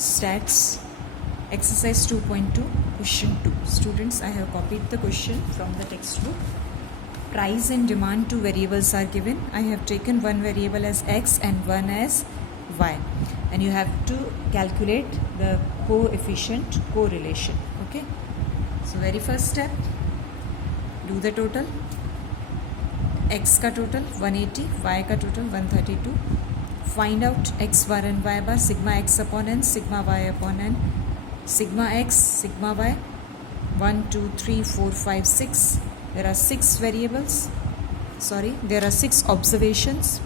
Stats exercise 2.2 question 2. Students, I have copied the question from the textbook. Price and demand, two variables are given. I have taken one variable as x and one as y, and you have to calculate the coefficient correlation. Okay, so very first step, do the total. X का total 180, y का total 132. Find out x bar and y bar, sigma x upon n, sigma y upon n, sigma x, sigma y. 1, 2, 3, 4, 5, 6. There are 6 variables. Sorry, there are 6 observations.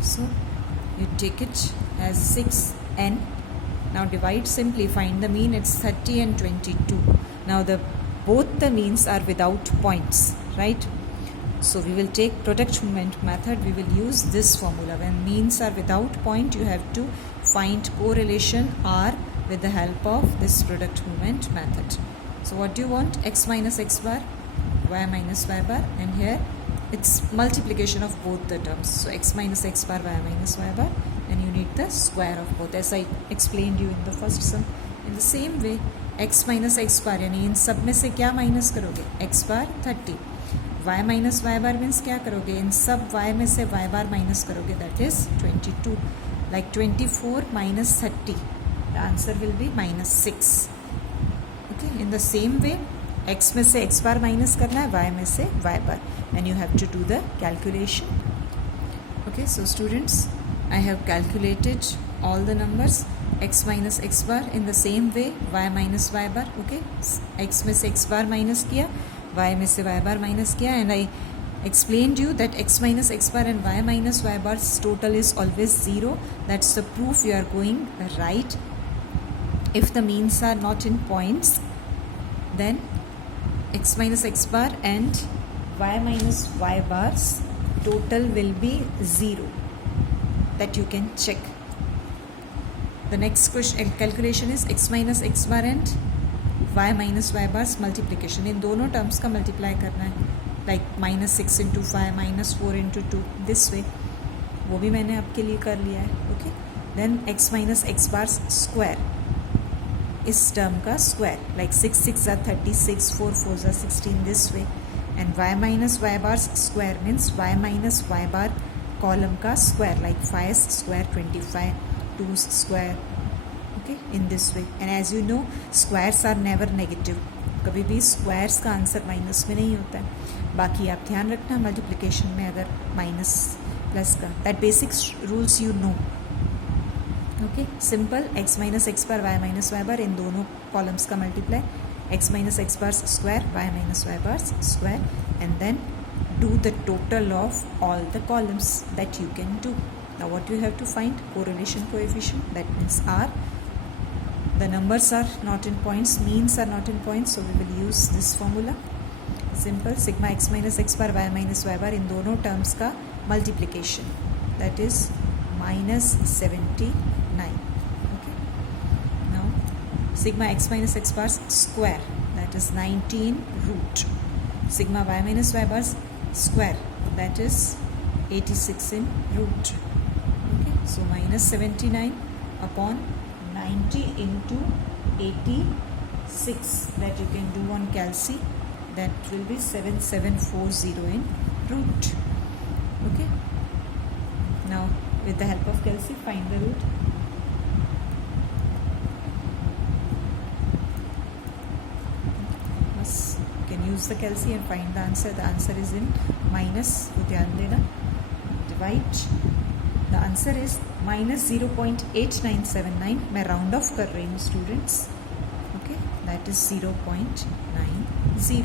So you take it as 6n. Now divide simply, find the mean. It's 30 and 22. Now both the means are without points, right? So we will take product movement method. We will use this formula. When means are without point, you have to find correlation R with the help of this product movement method. So what do you want? X minus x bar, y minus y bar, and here it's multiplication of both the terms. So x minus x bar, y minus y bar, and you need the square of both, as I explained you in the first sum. In the same way, x minus x bar, यानी इन सब में से क्या minus करोगे? x bar 30. y minus y bar means क्या करोगे? इन सब y में से y bar माइनस करोगे, that is 22. Like 24 minus 30, the answer will be minus 6. Okay, in the same way, x में से x bar माइनस करना है, y में से y bar, and you have to do the calculation. Okay, so students, I have calculated all the numbers. X minus x bar, in the same way y minus y bar. Okay, x में से x bar minus किया, y में से y bar minus किया, and I explained you that x minus x bar and y minus y bar's total is always 0. That's the proof you are going right. If the means are not in points, then x minus x bar and y minus y bar's total will be 0. That you can check. The next question calculation is x minus x bar and y minus y bar's multiplication. इन दोनों terms का multiply करना है, like minus 6 into 5, minus 4 into 2, this way. वो भी मैंने आपके लिए कर लिया है. Okay, then x minus x bar square, इस टर्म का स्क्वायर, लाइक 6 6 ज़ा 36, 4 4 ज़ा 16, this way. And y minus y bar square means y minus y bar column का square, like 5 square 25, 2 square. Okay, in this way. And as you know, squares are never negative. कभी भी squares का answer minus में नहीं होता है. बाकी आप ध्यान रखना मल्टीप्लिकेशन में अगर माइनस प्लस का, that basic rules you know. Okay, simple. X minus x bar, y minus y bar, इन दोनों कॉलम्स का multiply. X minus x bar square, y minus y bar square, and then do the total of all the columns that you can do. Now what you have to find? Correlation coefficient, that means R. The numbers are not in points, means are not in points, so we will use this formula. Simple. Sigma x minus x bar, y minus y bar, इन दोनों terms का multiplication, that is minus 79. Okay. Now sigma x minus x bar square, that is 19 root. Sigma y minus y bar square, that is 86 in root. Okay, so minus 79 upon 90 into 86, that you can do on calci, that will be 7740 in root. Okay, now with the help of calci, find the root. You can use the calci and find the answer. The answer is in minus, तो ध्यान देना. Divide. The answer is minus 0.8979. मैं round of कर रही हूँ students. Okay, that is 0.90.